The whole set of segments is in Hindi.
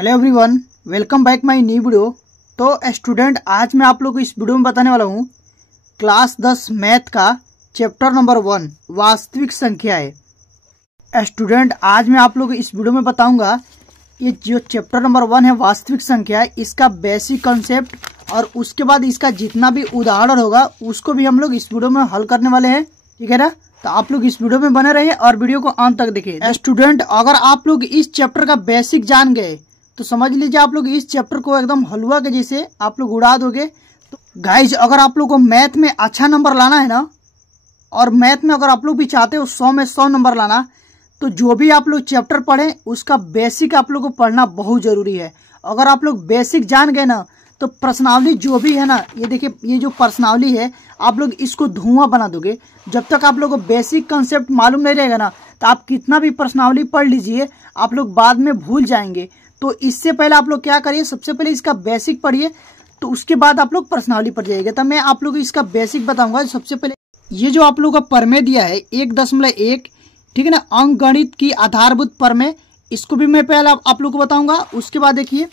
Hello everyone, welcome back my new video. तो स्टूडेंट, आज मैं आप लोग को इस वीडियो में बताने वाला हूँ क्लास 10 मैथ का चैप्टर नंबर 1 वास्तविक संख्याएं। स्टूडेंट, आज मैं आप लोग को इस वीडियो में बताऊंगा ये जो चैप्टर नंबर 1 है वास्तविक संख्या, इसका बेसिक कंसेप्ट और उसके बाद इसका जितना भी उदाहरण होगा उसको भी हम लोग इस वीडियो में हल करने वाले हैं। ठीक है ना? तो आप लोग इस वीडियो में बने रहिए और वीडियो को अंत तक देखिए। स्टूडेंट, अगर आप लोग इस चैप्टर का बेसिक जान गए तो समझ लीजिए आप लोग इस चैप्टर को एकदम हलवा के जैसे आप लोग उड़ा दोगे। तो गाइज, अगर आप लोग को मैथ में अच्छा नंबर लाना है ना, और मैथ में अगर आप लोग भी चाहते हो 100 में 100 नंबर लाना, तो जो भी आप लोग चैप्टर पढ़े उसका बेसिक आप लोग को पढ़ना बहुत जरूरी है। अगर आप लोग बेसिक जान गए ना तो प्रश्नावली जो भी है ना, ये देखिए, ये जो प्रश्नावली है आप लोग इसको धुआं बना दोगे। जब तक आप लोग को बेसिक कंसेप्ट मालूम नहीं रहेगा ना, तो आप कितना भी प्रश्नावली पढ़ लीजिए आप लोग बाद में भूल जाएंगे। तो इससे पहले आप लोग क्या करिए, सबसे पहले इसका बेसिक पढ़िए, तो उसके बाद आप लोग प्रश्नावली पढ़ जाइएगा। तो मैं आप लोग को इसका बेसिक बताऊंगा। सबसे पहले ये जो आप लोग का प्रमेय दिया है 1.1, ठीक है ना, अंकगणित की आधारभूत प्रमेय, इसको भी मैं पहले आप लोग को बताऊंगा। उसके बाद देखिए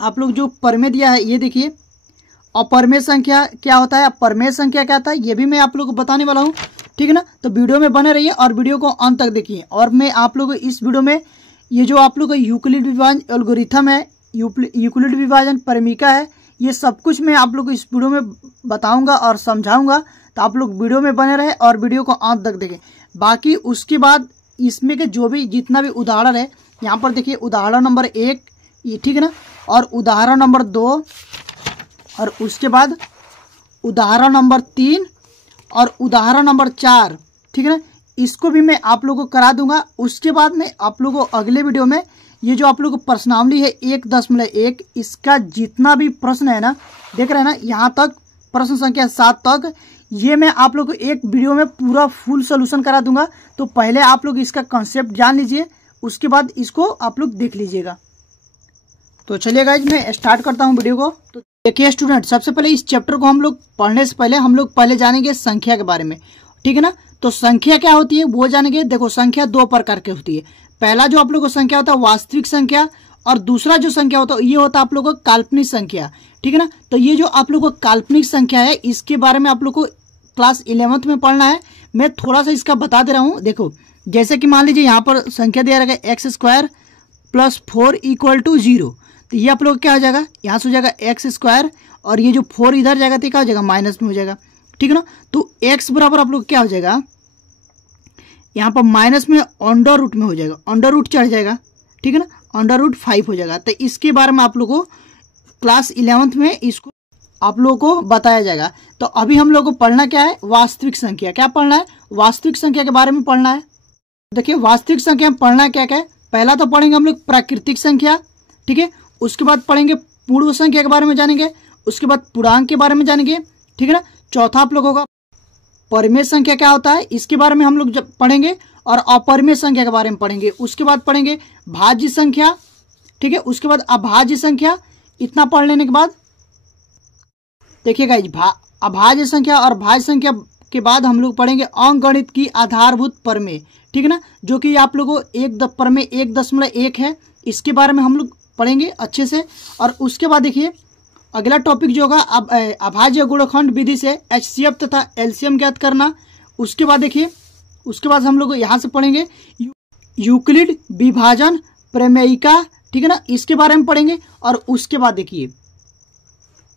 आप लोग जो प्रमेय दिया है, ये देखिए अपरमेय संख्या क्या होता है, अपरमेय संख्या क्या होता है, ये भी मैं आप लोग को बताने वाला हूँ। ठीक है ना? तो वीडियो में बने रहिए और वीडियो को अंत तक देखिए। और मैं आप लोग को इस वीडियो में ये जो आप लोग का यूक्लिड विभाजन एल्गोरिथम है, यूक्लिड विभाजन परिमिका है, ये सब कुछ मैं आप लोग को इस वीडियो में बताऊंगा और समझाऊंगा। तो आप लोग वीडियो में बने रहे और वीडियो को अंत तक देखें। बाकी उसके बाद इसमें के जो भी जितना भी उदाहरण है, यहाँ पर देखिए उदाहरण नंबर 1, ये ठीक है ना, और उदाहरण नंबर 2, और उसके बाद उदाहरण नंबर 3 और उदाहरण नंबर 4, ठीक है ना, इसको भी मैं आप लोगों को करा दूंगा। उसके बाद में आप लोगों को अगले वीडियो में ये जो आप लोगों को प्रश्नावली है 1.1, इसका जितना भी प्रश्न है ना, देख रहे हैं ना, यहाँ तक प्रश्न संख्या 7 तक, ये मैं आप लोग को एक वीडियो में पूरा फुल सोल्यूशन करा दूंगा। तो पहले आप लोग इसका कंसेप्ट जान लीजिए, उसके बाद इसको आप लोग देख लीजिएगा। तो चलिए गाइज, मैं स्टार्ट करता हूँ वीडियो को। तो देखिए स्टूडेंट, सबसे पहले इस चैप्टर को हम लोग पढ़ने से पहले हम लोग पहले जानेंगे संख्या के बारे में। ठीक है ना? तो संख्या क्या होती है वो जानेंगे। देखो, संख्या 2 प्रकार की होती है। पहला जो आप लोग को संख्या होता है वास्तविक संख्या, और दूसरा जो संख्या होता है ये होता है आप लोग को काल्पनिक संख्या। ठीक है ना? तो ये जो आप लोग को काल्पनिक संख्या है, इसके बारे में आप लोग को क्लास 11th में पढ़ना है। मैं थोड़ा सा इसका बता दे रहा हूँ। देखो, जैसे कि मान लीजिए यहाँ पर संख्या दिया रहेगा x² + 4 = 0। तो ये आप लोग क्या हो जाएगा, यहाँ से हो जाएगा x², और ये जो 4 इधर जाएगा तो क्या हो जाएगा, माइनस में हो जाएगा। ठीक है ना? तो x बराबर आप लोग क्या हो जाएगा, यहाँ पर माइनस में अंडर रूट में हो जाएगा, अंडर रूट चढ़ जाएगा। ठीक है ना? अंडर रूट 5 हो जाएगा। तो इसके बारे में आप लोग को क्लास 11th में इसको आप लोगों को बताया जाएगा। तो अभी हम लोग को पढ़ना क्या है, वास्तविक संख्या। क्या पढ़ना है, वास्तविक संख्या के बारे में पढ़ना है। देखिए वास्तविक संख्या में पढ़ना क्या क्या है, पहला तो पढ़ेंगे हम लोग प्राकृतिक संख्या। ठीक है? उसके बाद पढ़ेंगे पूर्ण संख्या के बारे में जानेंगे, उसके बाद पूर्णांक के बारे में जानेंगे। ठीक है ना? चौथा आप लोगों का परिमेय संख्या क्या होता है, इसके बारे में हम लोग जब पढ़ेंगे, और अपरिमेय संख्या के बारे में पढ़ेंगे। उसके बाद पढ़ेंगे भाज्य संख्या। ठीक है? उसके बाद अभाज्य संख्या। इतना पढ़ लेने के बाद देखिएगा अभाज्य संख्या और भाज्य संख्या के बाद हम लोग पढ़ेंगे अंकगणित की आधारभूत प्रमेय। ठीक है ना? जो कि आप लोगों को प्रमेय 1.1 है, इसके बारे में हम लोग पढ़ेंगे अच्छे से। और उसके बाद देखिए अगला टॉपिक जो होगा अभाज्य गुणनखंड विधि से HCF तथा LCM ज्ञात करना। उसके बाद देखिए, उसके बाद हम लोग यहाँ से पढ़ेंगे यूक्लिड विभाजन प्रमेयिका। ठीक है ना? इसके बारे में पढ़ेंगे। और उसके बाद देखिए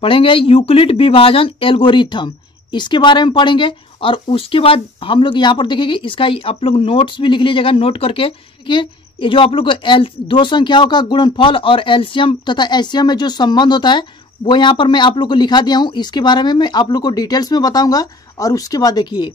पढ़ेंगे यूक्लिड विभाजन एल्गोरिथम, इसके बारे में पढ़ेंगे। और उसके बाद हम लोग यहाँ पर देखेंगे, इसका आप लोग नोट्स भी लिख लीजिएगा, नोट करके। देखिए ये जो आप लोग को दो संख्याओं का गुणनफल और LCM तथा HCM में जो संबंध होता है वो यहाँ पर मैं आप लोग को लिखा दिया हूँ। इसके बारे में मैं आप लोग को डिटेल्स में बताऊंगा। और उसके बाद देखिए,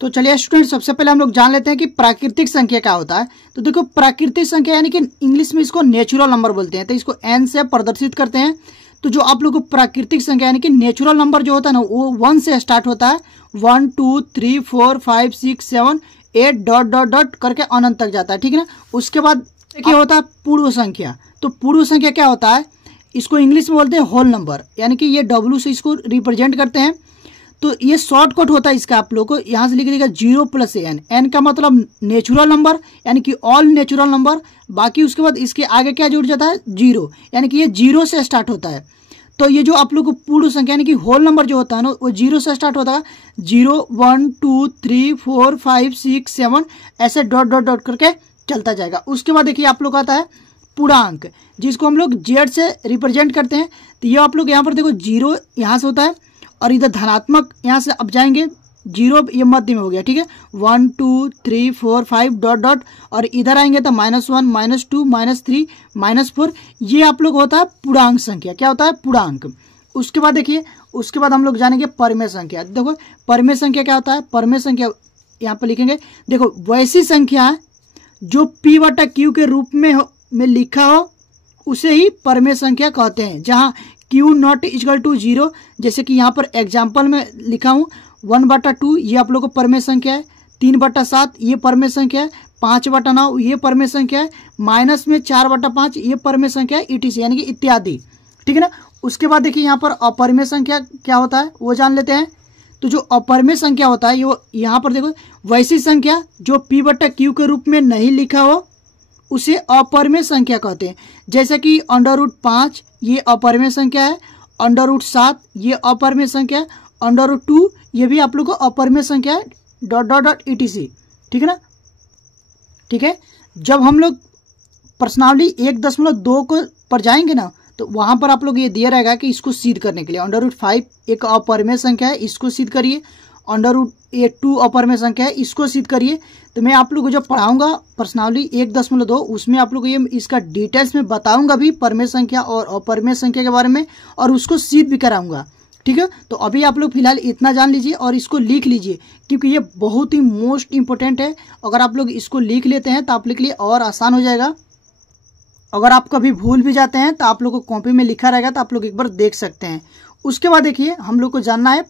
तो चलिए स्टूडेंट, सबसे पहले हम लोग जान लेते हैं कि प्राकृतिक संख्या क्या होता है। तो देखो, प्राकृतिक संख्या यानी कि इंग्लिश में इसको नेचुरल नंबर बोलते हैं। तो इसको n से प्रदर्शित करते हैं। तो जो आप लोग को प्राकृतिक संख्या यानी कि नेचुरल नंबर जो होता है ना, वो 1 से स्टार्ट होता है। 1 2 3 4 5 6 7 8 ... करके अनंत तक जाता है। ठीक है ना? उसके बाद क्या होता है, पूर्ण संख्या। तो पूर्ण संख्या क्या होता है, इसको इंग्लिश में बोलते हैं होल नंबर, यानी कि ये W से इसको रिप्रेजेंट करते हैं। तो ये शॉर्टकट होता है इसका, आप लोग को यहाँ से लिख दीजिएगा 0 + n। n का मतलब नेचुरल नंबर यानी कि ऑल नेचुरल नंबर, बाकी उसके बाद इसके आगे क्या जुड़ जाता है 0, यानी कि ये 0 से स्टार्ट होता है। तो ये जो आप लोग को पूर्ण संख्या यानी कि होल नंबर जो होता है ना वो 0 से स्टार्ट होता है, 0 1 2 3 4 5 6 7 ऐसे डॉट डॉट डॉट करके चलता जाएगा। उसके बाद देखिए आप लोग आता है पूर्णांक, जिसको हम लोग जेड से रिप्रेजेंट करते हैं। तो ये आप लोग यहाँ पर देखो 0 यहाँ से होता है और इधर धनात्मक यहाँ से अब जाएंगे 0, ये मध्य में हो गया, ठीक है, 1 2 3 4 5 डॉट डॉट, और इधर आएंगे तो -1 -2 -3 -4, ये आप लोग होता है पूर्णांक संख्या। क्या होता है पूर्णांक। उसके बाद देखिए उसके बाद हम लोग जानेंगे परमेय संख्या। देखो परमेय संख्या क्या होता है, परमेय संख्या यहाँ पर लिखेंगे, देखो वैसी संख्या जो p/q के रूप में लिखा हो उसे ही परमेय संख्या कहते हैं, जहाँ q नॉट इक्वल टू 0, जैसे कि यहाँ पर एग्जाम्पल में लिखा हूँ 1/2 ये आप लोग को परमेय संख्या है, 3/7 ये परमेय संख्या है, 5/9 ये परमेय संख्या है, माइनस में 4/5 ये परमेय संख्या है, etc यानी कि इत्यादि, ठीक है ना। उसके बाद देखिए यहाँ पर अपरमेय संख्या क्या होता है वो जान लेते हैं। तो जो अपरमेय संख्या होता है ये यहाँ पर देखो वैसी संख्या जो p/q के रूप में नहीं लिखा हो उसे अपरमेय संख्या कहते हैं, जैसे कि √5 ये अपरमेय संख्या है, √7 ये अपरमेय संख्या है, √2 ये भी आप लोग को अपरमेय संख्या है, डॉट डॉट डॉट etc, ठीक है ना। ठीक है, जब हम लोग प्रश्नावली 1.2 को पर जाएंगे ना तो वहां पर आप लोग ये दिया रहेगा कि इसको सिद्ध करने के लिए √5 एक अपरमेय संख्या है, इसको सिद्ध करिए, √2 अपरमेय संख्या है, इसको सिद्ध करिए। तो मैं आप लोग को जब पढ़ाऊंगा प्रश्नावली 1.2 उसमें आप लोग ये इसका डिटेल्स में बताऊंगा भी परमेय संख्या और अपरमेय संख्या के बारे में, और उसको सिद्ध भी कराऊंगा, ठीक है। तो अभी आप लोग फिलहाल इतना जान लीजिए और इसको लिख लीजिए, क्योंकि ये बहुत ही मोस्ट इंपोर्टेंट है। अगर आप लोग इसको लिख लेते हैं तो आप लोग के लिए और आसान हो जाएगा। अगर आप कभी भूल भी जाते हैं तो आप लोग को कॉपी में लिखा रहेगा तो आप लोग एक बार देख सकते हैं। उसके बाद देखिए हम लोग को जानना है,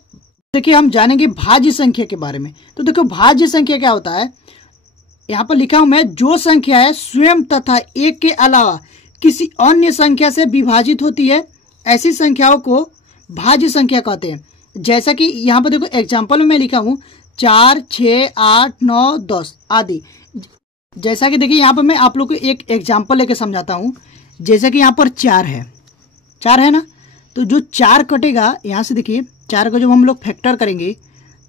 देखिए हम जानेंगे भाज्य संख्या के बारे में। तो देखो भाज्य संख्या क्या होता है, यहाँ पर लिखा हूं मैं, जो संख्या है स्वयं तथा एक के अलावा किसी अन्य संख्या से विभाजित होती है ऐसी संख्याओं को भाज्य संख्या कहते हैं। जैसा कि यहाँ पर देखो एग्जाम्पल में मैं लिखा हूँ 4 6 8 9 10 आदि। जैसा कि देखिए यहाँ पर मैं आप लोग को एक एग्जाम्पल लेके समझाता हूँ। जैसे कि यहाँ पर 4 है ना, तो जो 4 कटेगा यहाँ से, देखिए 4 को जब हम लोग फैक्टर करेंगे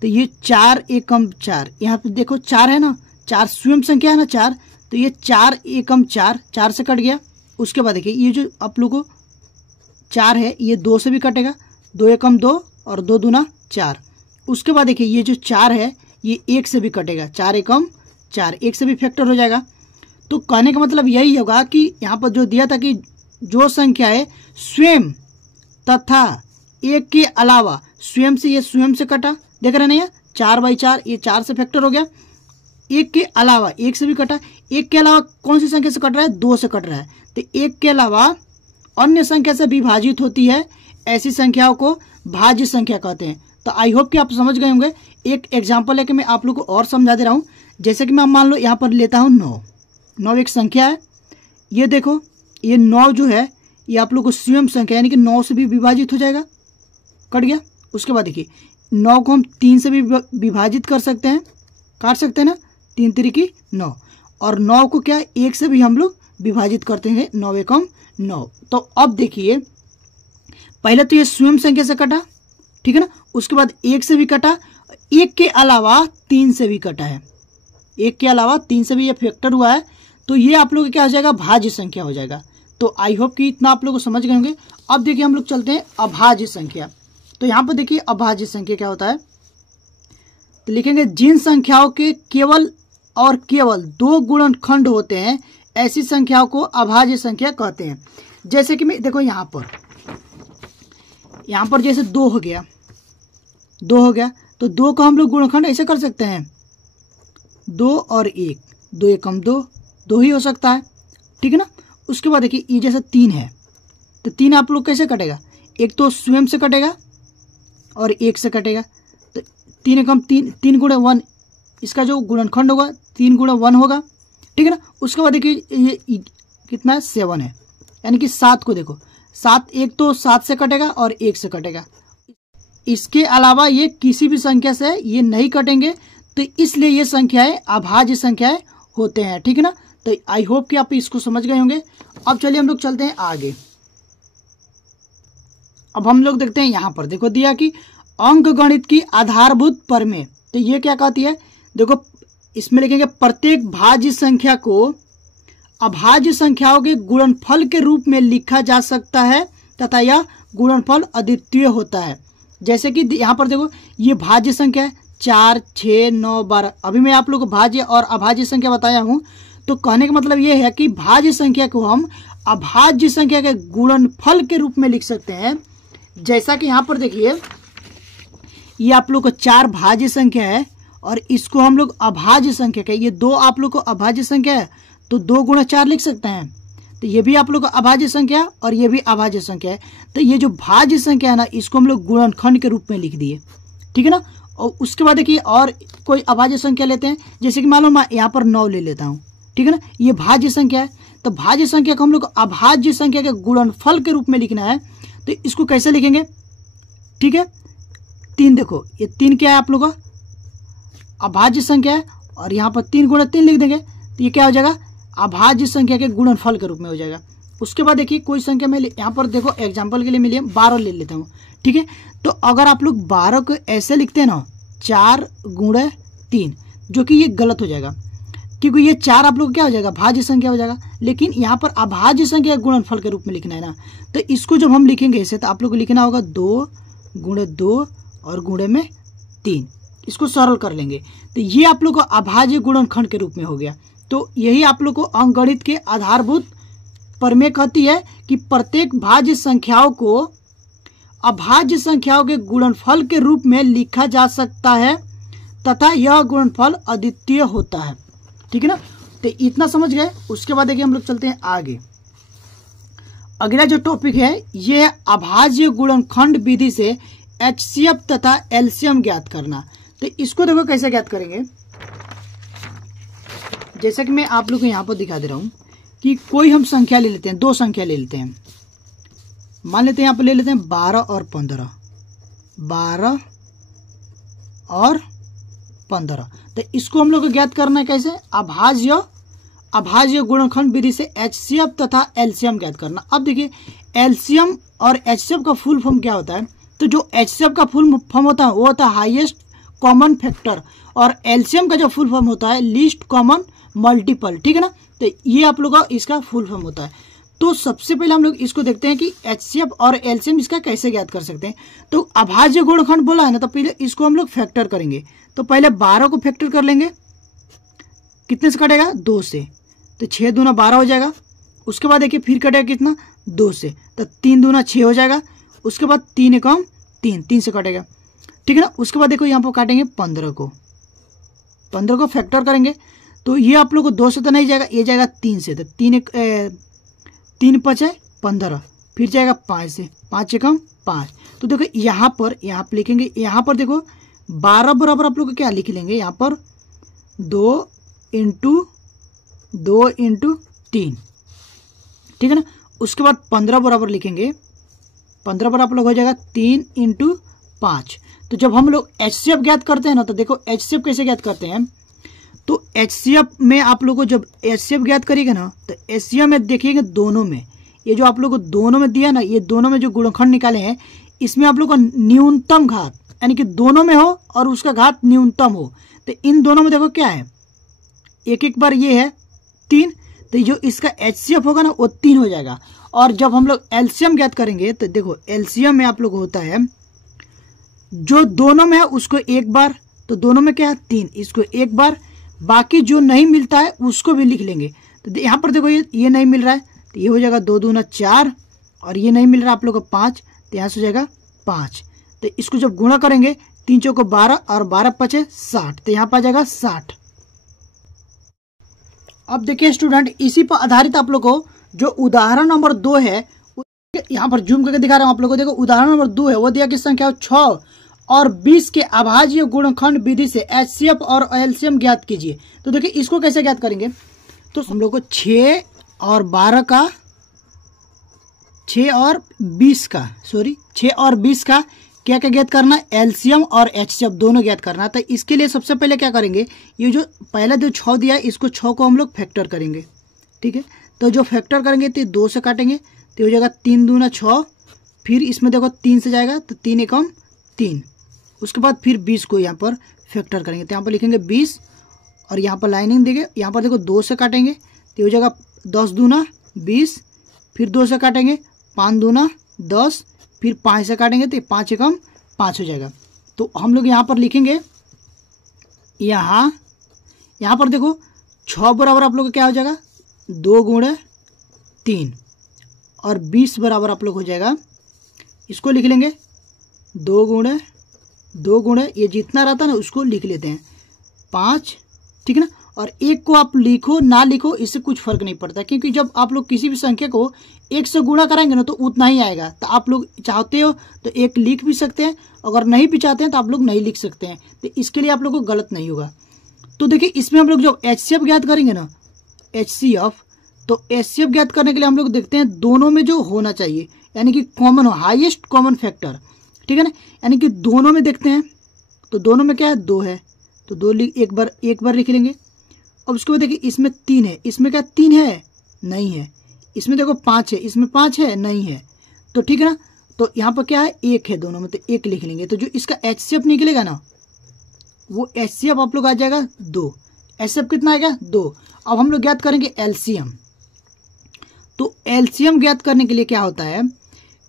तो ये 4 एकम 4, यहाँ पे देखो 4 है ना, 4 स्वयं संख्या है ना 4, तो ये 4 एकम 4 से कट गया। उसके बाद देखिए ये जो आप लोग को 4 है ये 2 से भी कटेगा, 2 एकम 2 और 2 दूना 4। उसके बाद देखिए ये जो 4 है ये 1 से भी कटेगा, 4 एकम 4, 1 से भी फैक्टर हो जाएगा। तो कहने का मतलब यही होगा कि यहाँ पर जो दिया था कि जो संख्या है स्वयं तथा एक के अलावा, स्वयं से ये स्वयं से कटा, देख रहे नहीं है 4/4 ये 4 से फैक्टर हो गया, एक के अलावा 1 से भी कटा, एक के अलावा कौन सी संख्या से कट रहा है 2 से कट रहा है, तो एक के अलावा अन्य संख्या से विभाजित होती है ऐसी संख्याओं को भाज्य संख्या कहते हैं। तो आई होप कि आप समझ गए होंगे। एक एग्जाम्पल लेके मैं आप लोग को और समझा दे रहा हूँ। जैसे कि मैं मान लो यहाँ पर लेता हूँ 9 एक संख्या है, ये देखो ये 9 जो है ये आप लोग को स्वयं संख्या यानी कि 9 से भी विभाजित हो जाएगा, कट गया। उसके बाद देखिए 9 को हम 3 से भी विभाजित कर सकते हैं, काट सकते हैं ना, 3 3 9, और 9 को क्या 1 से भी हम लोग विभाजित करते हैं, 9 एकम 9। तो अब देखिए पहले तो ये स्वयं संख्या से कटा, ठीक है ना, उसके बाद 1 से भी कटा, 1 के अलावा 3 से भी कटा है, 1 के अलावा 3 से भी ये फैक्टर हुआ है, तो ये आप लोग क्या हो जाएगा भाज्य संख्या हो जाएगा। तो आई होप कि इतना आप लोग को समझ गए होंगे। अब देखिए हम लोग चलते हैं अभाज्य संख्या। तो यहाँ पर देखिए अभाज्य संख्या क्या होता है, तो लिखेंगे जिन संख्याओं के केवल और केवल 2 गुणनखंड होते हैं ऐसी संख्याओं को अभाज्य संख्या कहते हैं। जैसे कि मैं देखो यहाँ पर जैसे 2 हो गया, तो 2 का हम लोग गुणनखंड ऐसे कर सकते हैं, 2 और 1, 2 एकम 2 ही हो सकता है, ठीक है ना। उसके बाद देखिए ये जैसे 3 है, तो 3 आप लोग कैसे कटेगा, एक तो स्वयं से कटेगा और 1 से कटेगा, तो 3 एकम 3, 3 गुणे 1, इसका जो गुणनखंड होगा 3 गुणे 1 होगा, ठीक है ना। उसके बाद देखिए ये कितना है 7 है, यानी कि 7 को देखो 7, एक तो 7 से कटेगा और 1 से कटेगा, इसके अलावा ये किसी भी संख्या से ये नहीं कटेंगे, तो इसलिए ये संख्याएं अभाज्य संख्याएं होते हैं। ठीक है ना। तो आई होप कि आप इसको समझ गए होंगे। अब चलिए हम लोग चलते हैं आगे। अब हम लोग देखते हैं यहाँ पर देखो दिया कि अंक गणित की आधारभूत प्रमेय। तो ये क्या कहती है, देखो इसमें लिखेंगे प्रत्येक भाज्य संख्या को अभाज्य संख्याओं के गुणनफल के रूप में लिखा जा सकता है तथा यह गुणनफल अद्वितीय होता है। जैसे कि यहाँ पर देखो ये भाज्य संख्या है 4, 6, 9, 12। अभी मैं आप लोग को भाज्य और अभाज्य संख्या बताया हूँ। तो कहने का मतलब ये है कि भाज्य संख्या को हम अभाज्य संख्या के गुणनफल के रूप में लिख सकते हैं। जैसा कि यहाँ पर देखिए ये आप लोग को 4 भाज्य संख्या है और इसको हम लोग अभाज्य संख्या के, ये 2 आप लोग को अभाज्य संख्या है तो 2 गुणा 4 लिख सकते हैं। तो ये भी आप लोग का अभाज्य संख्या और ये भी अभाज्य संख्या है। तो ये जो भाज्य संख्या है ना इसको हम लोग गुणनखंड के रूप में लिख दिए। ठीक है ना। और उसके बाद देखिए और कोई अभाज्य संख्या लेते हैं, जैसे कि मान लो मैं यहाँ पर 9 ले लेता हूँ। ठीक है ना। ये भाज्य संख्या है, तो भाज्य संख्या को हम लोग अभाज्य संख्या के गुणनफल के रूप में लिखना है। तो इसको कैसे लिखेंगे, ठीक है। 3 देखो ये 3 क्या है आप लोग का अभाज्य संख्या है और यहाँ पर 3 गुणा 3 लिख देंगे तो ये क्या हो जाएगा अभाज्य संख्या के गुणनफल के रूप में हो जाएगा। उसके बाद देखिए कोई संख्या में यहाँ पर देखो एग्जाम्पल के लिए मैं 12 ले लेता हूँ। ठीक है। तो अगर आप लोग 12 को ऐसे लिखते हैं ना 4 गुणे 3, जो कि ये गलत हो जाएगा क्योंकि ये 4 आप लोग क्या हो जाएगा भाज्य संख्या हो जाएगा, लेकिन यहाँ पर अभाज्य संख्या गुणनफल के रूप में लिखना है ना। तो इसको जब हम लिखेंगे ऐसे तो आप लोग को लिखना होगा 2 गुणे 2 और गुणे में 3। इसको सरल कर लेंगे तो ये आप लोग को अभाज्य गुणनखंड के रूप में हो गया। तो यही आप लोग को अंकगणित के आधारभूत प्रमेय कहती है कि प्रत्येक भाज्य संख्याओं को अभाज्य संख्याओं के गुणनफल के रूप में लिखा जा सकता है तथा यह गुणनफल अद्वितीय होता है। ठीक है ना। तो इतना समझ गए। उसके बाद देखिए हम लोग चलते हैं आगे। अगला जो टॉपिक है ये है अभाज्य गुणनखंड विधि से एचसीएफ तथा एलसीएम ज्ञात करना। तो इसको देखो कैसे ज्ञात करेंगे। जैसे कि मैं आप लोग को यहाँ पर दिखा दे रहा हूँ कि कोई हम संख्या ले लेते हैं, 2 संख्या ले लेते हैं। मान लेते हैं यहाँ पर ले लेते हैं 12 और 15, 12 और 15। तो इसको हम लोग को ज्ञात करना है कैसे, अभाज्य गुणनखंड विधि से एचसीएफ तथा एलसीएम ज्ञात करना। अब देखिए एलसीएम और एचसीएफ का फुल फॉर्म क्या होता है। तो जो एचसीएफ का फुल फॉर्म होता है वो होता है हाईएस्ट कॉमन फैक्टर और एलसीएम का जो फुल फॉर्म होता है लीस्ट कॉमन मल्टीपल। ठीक है ना। तो ये आप लोग का इसका फुल फॉर्म होता है। तो सबसे पहले हम लोग इसको देखते हैं कि एचसीएफ और एलसीएम इसका कैसे ज्ञात कर सकते हैं। तो अभाज्य गुणनखंड बोला है ना, तो पहले इसको हम लोग फैक्टर करेंगे। तो पहले 12 को फैक्टर कर लेंगे, कितने से कटेगा 2 से, तो 6 दूना 12 हो जाएगा। उसके बाद देखिए फिर कटेगा कितना 2 से, तो 3 दूना 6 हो जाएगा। उसके बाद 3 एकम 3, 3 से कटेगा। ठीक है ना। उसके बाद देखो यहाँ पर काटेंगे 15 को फैक्टर करेंगे तो ये आप लोग को 2 से तो नहीं जाएगा, ये जाएगा 3 से। तो 3 5 है 15, फिर जाएगा 5 से, 5 एकम 5। तो देखो यहाँ पर लिखेंगे, यहाँ पर देखो 12 बराबर आप लोग को क्या लिख लेंगे यहाँ पर 2 इंटू 3। ठीक है ना। उसके बाद 15 बराबर लिखेंगे, 15 बराबर आप लोग हो जाएगा 3 इंटू 5। तो जब हम लोग एचसीएफ ज्ञात करते हैं ना, तो देखो एचसीएफ कैसे ज्ञात करते हैं। तो एचसीएफ में आप लोग को जब एचसीएफ ज्ञात करिएगा ना, तो एचसीएफ में देखिएगा दोनों में, ये जो आप लोग को दोनों में दिया ना, ये दोनों में जो गुणनखंड निकाले हैं इसमें आप लोग का न्यूनतम घात यानी कि दोनों में हो और उसका घात न्यूनतम हो। तो इन दोनों में देखो क्या है, एक बार ये है 3, तो जो इसका एचसीएफ होगा ना वो 3 हो जाएगा। और जब हम लोग एलसीएम ज्ञात करेंगे तो देखो एलसीएम में आप लोग होता है जो दोनों में है उसको एक बार, तो दोनों में क्या है 3, इसको एक बार, बाकी जो नहीं मिलता है उसको भी लिख लेंगे। तो यहाँ पर देखो ये नहीं मिल रहा है तो ये हो जाएगा 2 दूना 4 और ये नहीं मिल रहा आप लोग को 5, तो यहाँ से हो जाएगा 5। तो इसको जब गुणा करेंगे 3 चौको 12 और 12 5 60, तो यहाँ पर आ जाएगा 60। अब देखिए स्टूडेंट इसी पर आधारित आप लोग को जो उदाहरण नंबर 2 है यहाँ पर जूम करके दिखा रहा हूँ आप लोगों को। देखो उदाहरण नंबर 2 है वो दिया कि संख्या 6 और 20 के अभाज्य गुणनखंड विधि से एचसीएफ और एलसीएम ज्ञात कीजिए। तो देखिए इसको कैसे ज्ञात करेंगे। तो हम लोग को 6 और 20 का क्या क्या ज्ञात करना है, एलसीएम और एचसीएफ दोनों ज्ञात करना है। तो इसके लिए सबसे पहले क्या करेंगे, ये जो पहला जो 6 दिया है इसको 6 को हम लोग फैक्टर करेंगे। ठीक है, तो जो फैक्टर करेंगे तो 2 से काटेंगे तो हो जाएगा 3 दूना 6, फिर इसमें देखो 3 से जाएगा तो 3 एकम 3, उसके बाद फिर 20 को यहाँ पर फैक्टर करेंगे तो यहाँ पर लिखेंगे 20 और यहाँ पर लाइनिंग देंगे। यहाँ पर देखो 2 से काटेंगे तो हो जाएगा 10 दूना 20, फिर 2 से काटेंगे 5 दूना 10, फिर 5 से काटेंगे तो 5 एकम 5 हो जाएगा। तो हम लोग यहाँ पर लिखेंगे, यहाँ पर देखो 6 बराबर आप लोग का क्या हो जाएगा 2 गुणे 3 और 20 बराबर आप लोग हो जाएगा, इसको लिख लेंगे 2 गुणे ये जितना रहता है ना उसको लिख लेते हैं 5। ठीक है ना, और 1 को आप लिखो ना लिखो इससे कुछ फर्क नहीं पड़ता, क्योंकि जब आप लोग किसी भी संख्या को 1 से गुणा कराएंगे ना तो उतना ही आएगा। तो आप लोग चाहते हो तो 1 लिख भी सकते हैं, अगर नहीं भी चाहते हैं तो आप लोग नहीं लिख सकते हैं, तो इसके लिए आप लोग को गलत नहीं होगा। तो देखिए इसमें हम लोग जब एचसीएफ ज्ञात करेंगे ना, एचसीएफ, तो एचसीएफ ज्ञात करने के लिए हम लोग देखते हैं दोनों में जो होना चाहिए, यानी कि कॉमन हो, हाईएस्ट कॉमन फैक्टर। ठीक है ना, यानी कि दोनों में देखते हैं तो दोनों में क्या है 2 है तो 2 एक बार लिख लेंगे। अब उसके बाद देखिए इसमें 3 है, इसमें क्या 3 है नहीं है, इसमें देखो 5 है, इसमें 5 है नहीं है। तो ठीक है ना, तो यहाँ पर क्या है 1 है दोनों में तो 1 लिख लेंगे। तो जो इसका एचसीएफ निकलेगा ना वो एचसीएफ आप लोग आ जाएगा 2। एचसीएफ कितना आएगा 2। अब हम लोग ज्ञात करेंगे एलसीएम। तो एलसीएम ज्ञात करने के लिए क्या होता है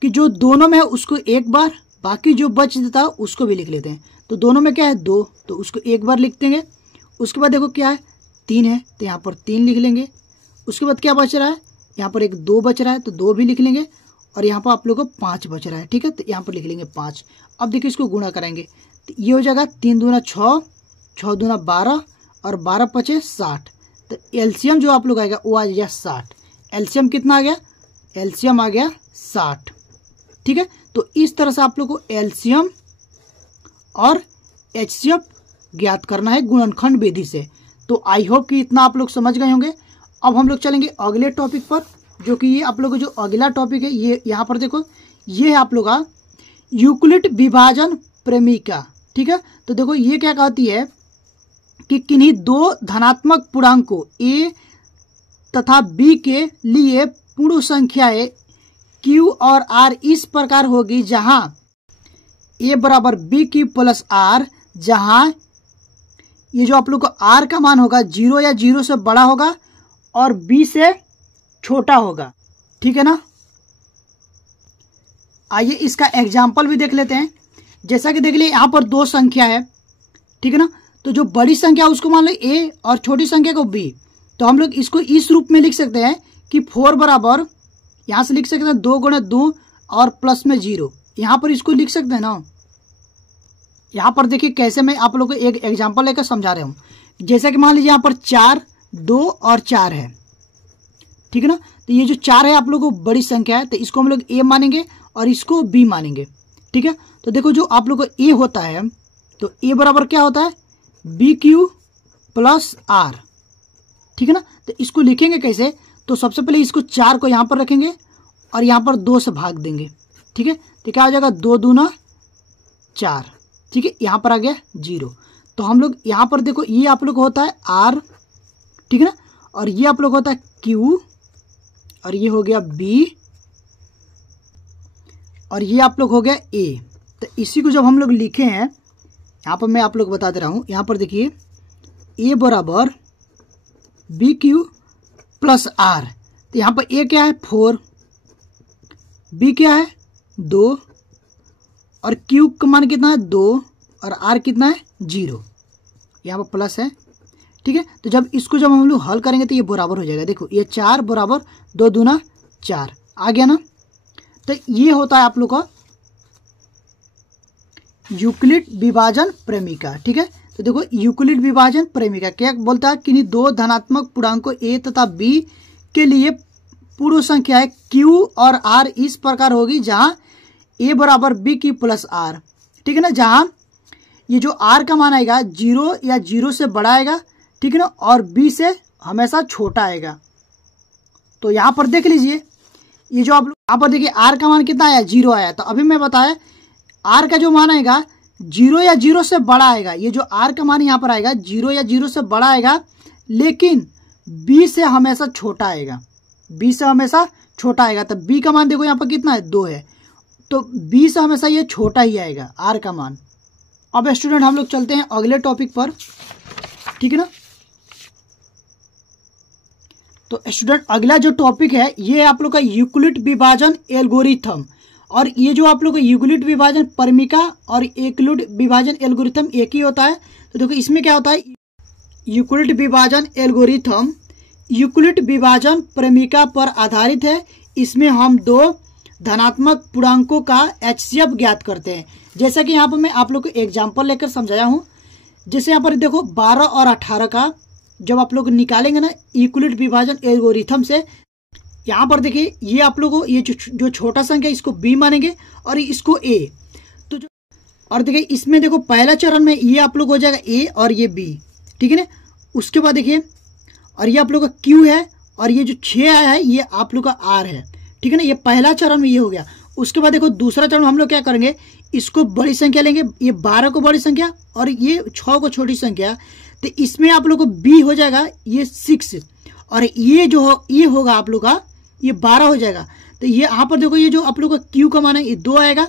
कि जो दोनों में है उसको एक बार, बाकी जो बच देता है उसको भी लिख लेते हैं। तो दोनों में क्या है 2 तो उसको एक बार लिख देंगे। उसके बाद देखो क्या है 3 है तो यहाँ पर 3 लिख लेंगे। उसके बाद क्या बच रहा है, यहाँ पर एक 2 बच रहा है तो 2 भी लिख लेंगे, और यहाँ पर आप लोगों को 5 बच रहा है। ठीक है, तो यहाँ पर लिख लेंगे 5। अब देखिए इसको गुणा करेंगे तो ये हो जाएगा 3 दूना 6, 6 दूना 12 और 12 पचे 60। तो एलसीएम जो आप लोग आएगा वो आ गया 60। एलसीएम कितना आ गया, एलसीएम आ गया 60। ठीक है, तो इस तरह से आप लोग को एलसीएम और एचसीएफ ज्ञात करना है गुणनखंड विधि से। तो आई होप कि इतना आप लोग समझ गए होंगे। अब हम लोग चलेंगे अगले टॉपिक पर, जो कि ये आप लोग जो अगला टॉपिक है ये यहाँ पर देखो ये है आप लोग का यूक्लिड विभाजन प्रेमिका। ठीक है, तो देखो ये क्या कहती है कि किन्हीं 2 धनात्मक पूर्णांकों a तथा b के लिए पूर्ण संख्याएं q और r इस प्रकार होगी जहां a बराबर b की प्लस r, जहां ये जो आप लोग को r का मान होगा 0 या 0 से बड़ा होगा और b से छोटा होगा। ठीक है ना, आइए इसका एग्जाम्पल भी देख लेते हैं। जैसा कि देख लिए यहाँ पर 2 संख्या है। ठीक है ना, तो जो बड़ी संख्या उसको मान लो a और छोटी संख्या को b। तो हम लोग इसको इस रूप में लिख सकते हैं कि 4 बराबर, यहाँ से लिख सकते हैं 2 गुणे 2 और प्लस में 0, यहाँ पर इसको लिख सकते हैं ना। यहाँ पर देखिए कैसे मैं आप लोगों को एक एग्जांपल लेकर समझा रहा हूँ। जैसा कि मान लीजिए यहाँ पर 4, 2 और 4 है। ठीक है ना, तो ये जो 4 है आप लोगों को बड़ी संख्या है तो इसको हम लोग a मानेंगे और इसको b मानेंगे। ठीक है, तो देखो जो आप लोगों को a होता है तो a बराबर क्या होता है BQ प्लस R। ठीक है ना, तो इसको लिखेंगे कैसे, तो सबसे पहले इसको 4 को यहाँ पर रखेंगे और यहाँ पर 2 से भाग देंगे। ठीक है, तो क्या हो जाएगा 2 दूना 4। ठीक है, यहाँ पर आ गया 0। तो हम लोग यहाँ पर देखो ये आप लोग होता है R। ठीक है ना, और ये आप लोग होता है Q और ये हो गया B और ये आप लोग हो गया A। तो इसी को जब हम लोग लिखे हैं यहाँ पर मैं आप लोग बता दे रहा हूँ। यहाँ पर देखिए A बराबर BQ प्लस R, तो यहाँ पर A क्या है 4, B क्या है 2 और Q का मान कितना है 2 और R कितना है 0, यहाँ पर प्लस है। ठीक है, तो जब इसको जब हम लोग हल करेंगे तो ये बराबर हो जाएगा। देखो ये 4 बराबर 2 दूना 4 आ गया ना। तो ये होता है आप लोग का यूक्लिड विभाजन प्रेमिका। ठीक है, तो देखो यूक्लिड विभाजन प्रेमिका क्या बोलता है कि 2 धनात्मक पूर्णांकों a तथा b के लिए पूर्ण संख्याएं q और r इस प्रकार होगी जहां a बराबर b की प्लस r। ठीक है ना, जहां ये जो r का मान आएगा 0 या 0 से बड़ा आएगा। ठीक है ना, और b से हमेशा छोटा आएगा। तो यहाँ पर देख लीजिए ये जो आप यहाँ पर देखिए r का मान कितना आया 0 आया। तो अभी मैं बताया आर का जो मान आएगा 0 या 0 से बड़ा आएगा। ये जो आर का मान यहाँ पर आएगा 0 या 0 से बड़ा आएगा, लेकिन बी से हमेशा छोटा आएगा। बी से हमेशा छोटा आएगा। तो बी का मान देखो यहाँ पर कितना है, 2 है, तो बी से हमेशा ये छोटा ही आएगा आर का मान। अब स्टूडेंट हम लोग चलते हैं अगले टॉपिक पर, ठीक है ना। तो स्टूडेंट अगला जो टॉपिक है ये आप लोग का यूक्लिड विभाजन एल्गोरिथम। और ये जो आप लोग का यूक्लिड विभाजन परमिका और यूक्लिड विभाजन एल्गोरिथम एक ही होता है। तो देखो इसमें क्या होता है, यूक्लिड विभाजन एल्गोरिथम यूक्लिड विभाजन परमिका पर आधारित है। इसमें हम 2 धनात्मक पूर्णांकों का HCF ज्ञात करते हैं। जैसा कि यहाँ पर मैं आप लोग को एग्जाम्पल लेकर समझाया हूँ। जैसे यहाँ पर देखो 12 और 18 का जब आप लोग निकालेंगे ना यूक्लिड विभाजन एल्गोरिथम से, यहाँ पर देखिए ये आप लोगों ये जो छोटा संख्या इसको B मानेंगे और इसको A। तो जो और देखिए इसमें देखो पहला चरण में ये आप लोग हो जाएगा A और ये B, ठीक है ना। उसके बाद देखिए और ये आप लोग का Q है और ये जो 6 आया है ये आप लोग का R है, ठीक है ना। ये पहला चरण में ये हो गया। उसके बाद देखो दूसरा चरण हम लोग क्या करेंगे, इसको बड़ी संख्या लेंगे, ये 12 को बड़ी संख्या और ये 6 को छोटी संख्या। तो इसमें आप लोग को B हो जाएगा ये 6 और ये जो ये होगा आप लोग का ये 12 हो जाएगा। तो ये यहाँ पर देखो ये जो आप लोग का Q का मान है ये 2 आएगा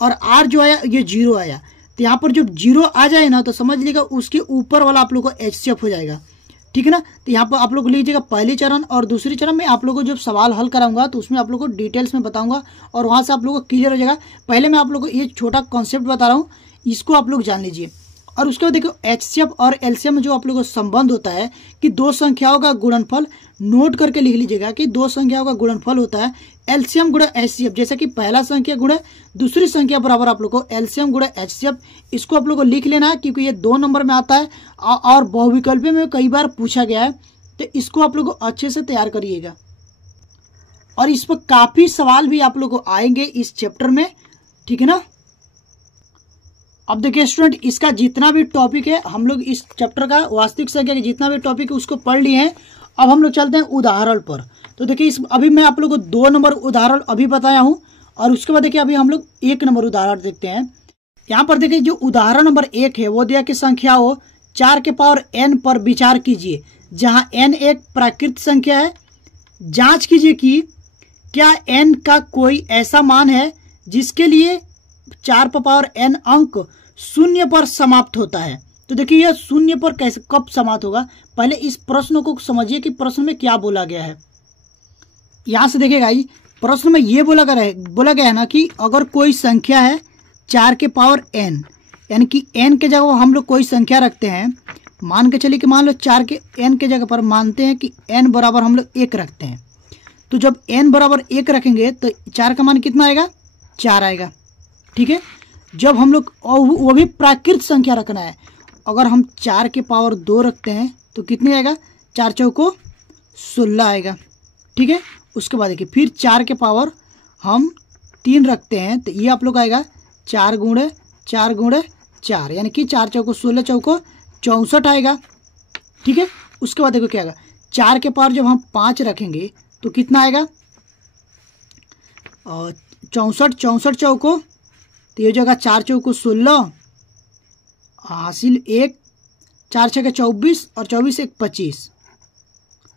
और R जो आया ये 0 आया। तो यहाँ पर जब 0 आ जाए ना तो समझ लीजिएगा उसके ऊपर वाला आप लोग को HCF हो जाएगा, ठीक है ना। तो यहाँ पर आप लोग लीजिएगा पहले चरण और दूसरी चरण में आप लोगों को जब सवाल हल कराऊंगा तो उसमें आप लोग को डिटेल्स में बताऊंगा और वहाँ से आप लोगों को क्लियर हो जाएगा। पहले मैं आप लोग को ये छोटा कॉन्सेप्ट बता रहा हूँ, इसको आप लोग जान लीजिए। और उसके बाद देखो HCF और LCM में जो आप लोगों को संबंध होता है कि 2 संख्याओं का गुणनफल, नोट करके लिख लीजिएगा कि 2 संख्याओं का गुणनफल होता है LCM गुणा HCF। जैसे कि पहला संख्या गुणा दूसरी संख्या बराबर आप लोग को LCM गुणा HCF। इसको आप लोग को लिख लेना है क्योंकि ये 2 नंबर में आता है और बहुविकल्पी में कई बार पूछा गया है। तो इसको आप लोग को अच्छे से तैयार करिएगा और इस पर काफी सवाल भी आप लोग को आएंगे इस चैप्टर में, ठीक है ना। अब देखिए स्टूडेंट इसका जितना भी टॉपिक है हम लोग इस चैप्टर का वास्तविक संख्या के जितना भी टॉपिक है उसको पढ़ लिए हैं। अब हम लोग चलते हैं उदाहरण पर। तो देखिए इस अभी मैं आप लोग को 2 नंबर उदाहरण अभी बताया हूं और उसके बाद देखिए अभी हम लोग 1 नंबर उदाहरण देखते हैं। यहाँ पर देखिए जो उदाहरण नंबर 1 है वो दिया कि संख्याओं 4 के पावर n पर विचार कीजिए जहां n एक प्राकृत संख्या है। जांच कीजिए कि क्या n का कोई ऐसा मान है जिसके लिए 4 पर पावर n अंक 0 पर समाप्त होता है। तो देखिए यह 0 पर कैसे कब समाप्त होगा, पहले इस प्रश्न को समझिए कि प्रश्न में क्या बोला गया है। यहां से देखिएगा जी प्रश्न में ये बोला गया है ना कि अगर कोई संख्या है 4 के पावर n, यानी कि n के जगह हम लोग कोई संख्या रखते हैं, मान के चलिए कि मान लो 4 के n के जगह पर मानते हैं कि n बराबर हम लोग 1 रखते हैं। तो जब n बराबर 1 रखेंगे तो 4 का मान कितना आएगा, 4 आएगा, ठीक है। जब हम लोग वो भी प्राकृत संख्या रखना है, अगर हम 4 के पावर 2 रखते हैं तो कितनी आएगा, 4 चौको 16 आएगा, ठीक है। उसके बाद देखिए फिर 4 के पावर हम 3 रखते हैं तो ये आप लोग आएगा 4 गुणे 4 यानी कि 4 चौको 16 चौको 64 आएगा, ठीक है। उसके बाद देखो क्या आएगा, 4 के पावर जब हम 5 रखेंगे तो कितना आएगा, 64 चौको तो ये जगह 4 चौको 16 हासिल 1, 4 छः 24 और 24 1 25,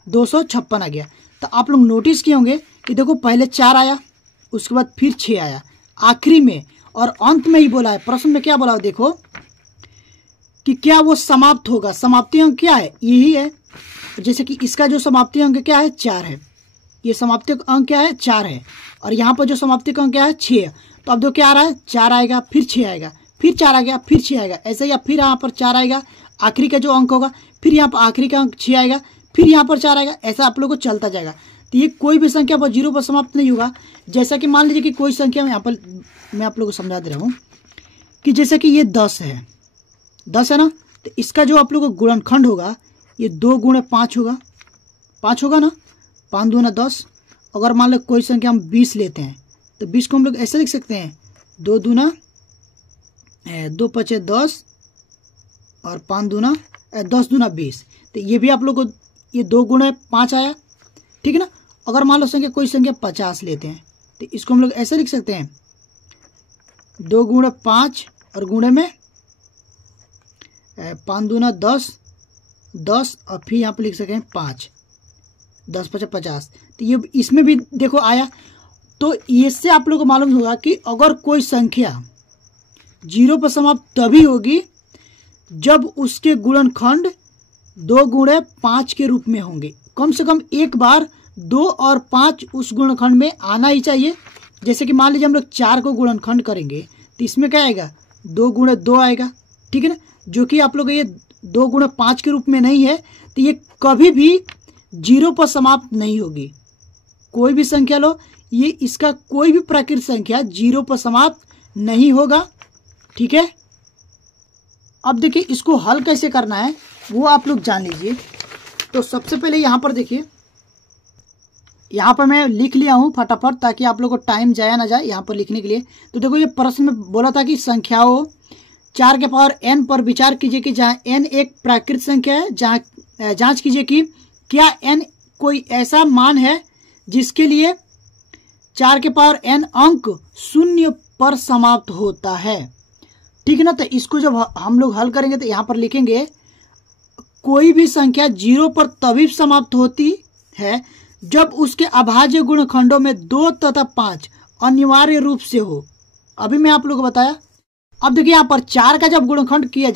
256 आ गया। तो आप लोग नोटिस किए होंगे कि देखो पहले 4 आया, उसके बाद फिर 6 आया, आखिरी में और अंत में ही बोला है। प्रश्न में क्या बोला है देखो कि क्या वो समाप्त होगा। समाप्ति अंक क्या है, यही है। जैसे कि इसका जो समाप्ति अंक क्या है 4 है, ये समाप्ति अंक क्या है 4 है, और यहाँ पर जो समाप्ति अंक क्या है 6 है। तो अब दो क्या आ रहा है, 4 आएगा फिर 6 आएगा फिर 4 आ गया फिर 6 आएगा, ऐसे ही फिर यहाँ पर 4 आएगा, आखिरी का जो अंक होगा, फिर यहाँ पर आखिरी का अंक 6 आएगा, फिर यहाँ पर 4 आएगा, ऐसा आप लोग को चलता जाएगा। तो ये कोई भी संख्या पर 0 पर समाप्त नहीं होगा। जैसा कि मान लीजिए कि कोई संख्या यहाँ पर मैं आप लोग को समझा दे रहा हूँ कि जैसे कि ये 10 है, 10 है ना, तो इसका जो आप लोग को गुणनखंड होगा ये 2 गुणे 5 होगा, 5 होगा ना, 5 दूना 10। अगर मान लो कोई संख्या हम 20 लेते हैं तो 20 को हम लोग ऐसे लिख सकते हैं, 2 दूना 2 पचे 10 और 5 दूना 10 दूना 20। तो ये भी आप लोग को ये 2 गुणे 5 आया, ठीक है ना। अगर मान लो संख्या कोई संख्या 50 लेते हैं तो इसको हम लोग ऐसे लिख सकते हैं, 2 गुणे 5 और गुणे में 5 दूना 10 और फिर यहाँ पर लिख सकें 5, 10 × 5 = 50। तो ये इसमें भी देखो आया। तो इससे आप लोगों को मालूम होगा कि अगर कोई संख्या 0 पर समाप्त तभी होगी जब उसके गुणनखंड 2 गुणे 5 के रूप में होंगे। कम से कम एक बार 2 और 5 उस गुणनखंड में आना ही चाहिए। जैसे कि मान लीजिए हम लोग 4 को गुणनखंड करेंगे तो इसमें क्या आएगा, 2 गुणे 2 आएगा, ठीक है ना, जो कि आप लोग ये 2 गुणे 5 के रूप में नहीं है। तो ये कभी भी 0 पर समाप्त नहीं होगी। कोई भी संख्या लो, ये इसका कोई भी प्राकृत संख्या 0 पर समाप्त नहीं होगा, ठीक है। अब देखिए इसको हल कैसे करना है वो आप लोग जान लीजिए। तो सबसे पहले यहाँ पर देखिए, यहाँ पर मैं लिख लिया हूँ फटाफट ताकि आप लोग को टाइम जाया ना जाए यहाँ पर लिखने के लिए। तो देखो ये प्रश्न में बोला था कि संख्याओं 4 के पावर n पर विचार कीजिए कि जहाँ n एक प्राकृत संख्या है, जहाँ जांच कीजिए कि क्या n कोई ऐसा मान है जिसके लिए 4 के पावर n अंक 0 पर समाप्त होता है, ठीक है ना। तो इसको जब हम लोग हल करेंगे तो यहाँ पर लिखेंगे कोई भी संख्या 0 पर तभी समाप्त होती है जब उसके अभाज्य गुणनखंडों में 2 तथा 5 अनिवार्य रूप से हो। अभी मैं आप लोगों को बताया। अब देखिए यहाँ पर 4 का जब गुणनखंड किया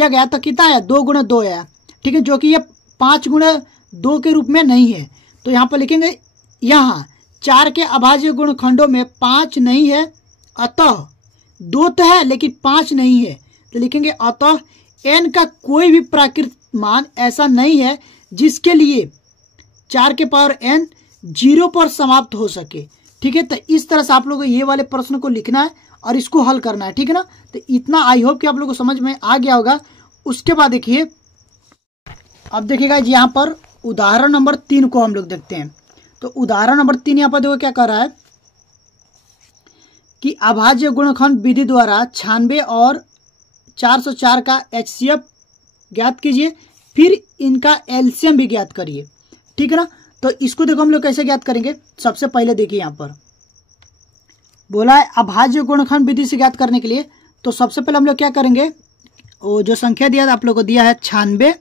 गया तो कितना आया, 2 गुणे 2 आया, ठीक है, जो कि ये 5 गुणे 2 के रूप में नहीं है। तो यहाँ पर लिखेंगे यहाँ 4 के अभाज्य गुणनखंडों में 5 नहीं है, अतः 2 तो है लेकिन 5 नहीं है। तो लिखेंगे अतः n का कोई भी प्राकृत मान ऐसा नहीं है जिसके लिए 4 के पावर n 0 पर समाप्त हो सके, ठीक है। तो इस तरह से आप लोगों को ये वाले प्रश्न को लिखना है और इसको हल करना है, ठीक है ना। तो इतना आई होप कि आप लोगों को समझ में आ गया होगा। उसके बाद देखिए, अब देखिएगा जी यहाँ पर उदाहरण नंबर 3 को हम लोग देखते हैं। तो उदाहरण नंबर 3 यहाँ पर देखो क्या कर रहा है कि अभाज्य गुणनखंड विधि द्वारा 96 और 404 का HCF ज्ञात कीजिए, फिर इनका एलसीएम भी ज्ञात करिए, ठीक है ना। तो इसको देखो हम लोग कैसे ज्ञात करेंगे। सबसे पहले देखिए यहाँ पर बोला है अभाज्य गुणनखंड विधि से ज्ञात करने के लिए। तो सबसे पहले हम लोग क्या करेंगे, वो जो संख्या दिया था आप लोग को दिया है 96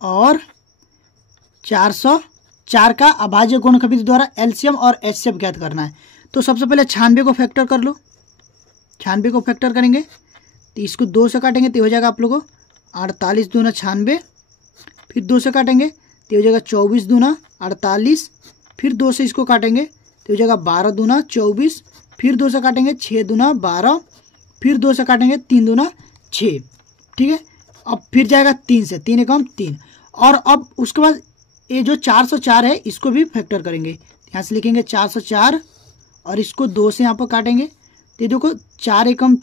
और 404 का अभाज्य गुणनखंड विधि द्वारा एलसीएम और एचसीएफ ज्ञात करना है। तो सबसे पहले 96 को फैक्टर कर लो। 96 को फैक्टर करेंगे तो इसको 2 से काटेंगे तो हो जाएगा आप लोगों को 48 दूना 96, फिर 2 से काटेंगे तो हो जाएगा 24 दूना 48, फिर 2 से इसको काटेंगे तो हो जाएगा 12 दूना 24, फिर 2 से काटेंगे 6 दूना 12, फिर 2 से काटेंगे 3 दूना 6, ठीक है। अब फिर जाएगा 3 से, 3 एकम 3। और अब उसके बाद ये जो 404 है इसको भी फैक्टर करेंगे। यहाँ से लिखेंगे 404 और इसको 2 से यहाँ पर काटेंगे तो देखो 4 एकम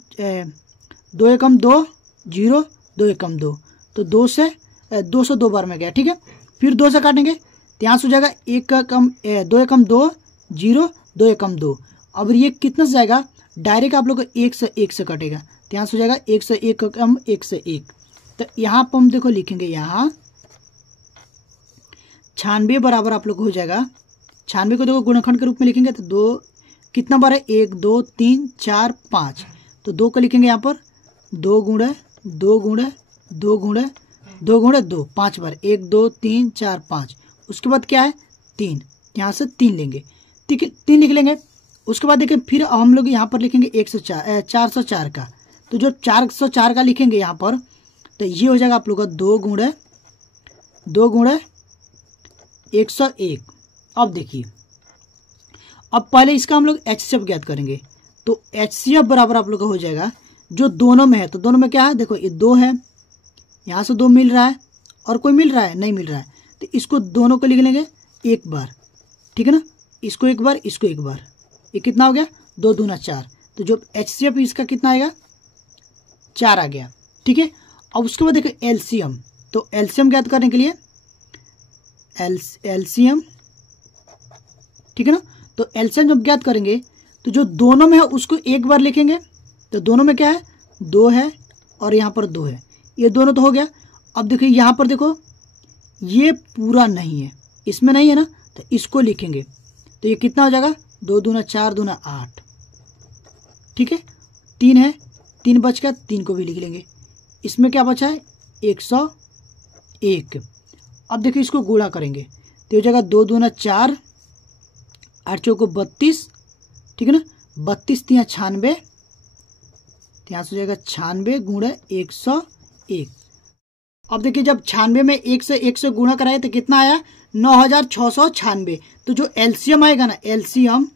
2 एकम 2 0, 2 एकम 2, तो 2 से 202 बार में गया, ठीक है। फिर 2 से काटेंगे तो यहाँ से हो जाएगा 2 एकम 2 0, 2 एकम 2। अब ये कितना से जाएगा, डायरेक्ट आप लोग को 1 से कटेगा तो यहाँ से हो जाएगा 1 से 1 एकम 1 से 1। तो यहाँ पर हम देखो लिखेंगे यहाँ 96 बराबर आप लोग हो जाएगा, 96 को देखो गुणनखंड के रूप में लिखेंगे तो 2 कितना बार है, 1 2 3 4 5, तो 2 को लिखेंगे यहाँ पर 2 गुणे 2 गुणे 2 गुणे 2 गुणे 2 5 बार, 1 2 3 4 5। उसके बाद क्या है 3, यहाँ से 3 लेंगे, ठीक है, 3 लिख लेंगे। उसके बाद देखिए फिर हम लोग यहाँ पर लिखेंगे 404 का। तो जो 404 का लिखेंगे यहाँ पर तो ये हो जाएगा आप लोग का 2 गुणे 101। अब देखिए, अब पहले इसका हम लोग HCF ज्ञात करेंगे। तो HCF बराबर आप लोग का हो जाएगा जो दोनों में है। तो दोनों में क्या है, देखो ये 2 है, यहाँ से 2 मिल रहा है और कोई मिल रहा है नहीं मिल रहा है, तो इसको दोनों को लिख लेंगे एक बार, ठीक है ना। इसको एक बार, इसको एक बार, ये कितना हो गया 2 दूना 4। तो जो HCF इसका कितना आएगा 4 आ गया, ठीक है। अब उसके बाद देखो LCM। तो LCM ज्ञात करने के लिए LCM, ठीक है ना। तो LCM जब ज्ञात करेंगे तो जो दोनों में है उसको एक बार लिखेंगे। तो दोनों में क्या है 2 है और यहाँ पर 2 है, ये दोनों तो हो गया। अब देखिए यहाँ पर देखो ये पूरा नहीं है, इसमें नहीं है ना, तो इसको लिखेंगे तो ये कितना हो जाएगा 2 दूना 4 दूना 8, ठीक है। 3 है, 3 बच गया, 3 को भी लिख लेंगे। इसमें क्या बचा है 101। अब देखिए इसको गुणा करेंगे तो हो जाएगा 2 दूना 4, 8 चौको 32, ठीक है ना। 32 तिया 96, यहाँ से हो जाएगा 96 गुणे 101। अब देखिए जब 96 में 1 से गुणा कराए तो कितना आया 9696। तो जो एलसीएम आएगा ना, एलसीएम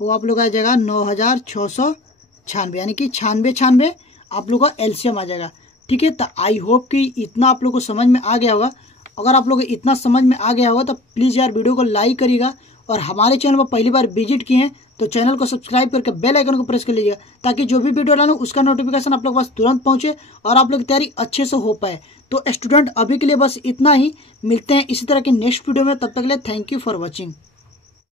वो आप लोग आ जाएगा 9696, यानी कि 96 आप लोग का एलसीएम आ जाएगा, ठीक है। तो आई होप कि इतना आप लोग को समझ में आ गया होगा। अगर आप लोग को इतना समझ में आ गया होगा तो प्लीज़ यार वीडियो को लाइक करिएगा, और हमारे चैनल पर पहली बार विजिट किए हैं तो चैनल को सब्सक्राइब करके बेल आइकन को प्रेस कर लीजिएगा, ताकि जो भी वीडियो डालूं उसका नोटिफिकेशन आप लोग के पास तुरंत पहुंचे और आप लोग की तैयारी अच्छे से हो पाए। तो स्टूडेंट अभी के लिए बस इतना ही, मिलते हैं इसी तरह के नेक्स्ट वीडियो में, तब तक के लिए थैंक यू फॉर वॉचिंग।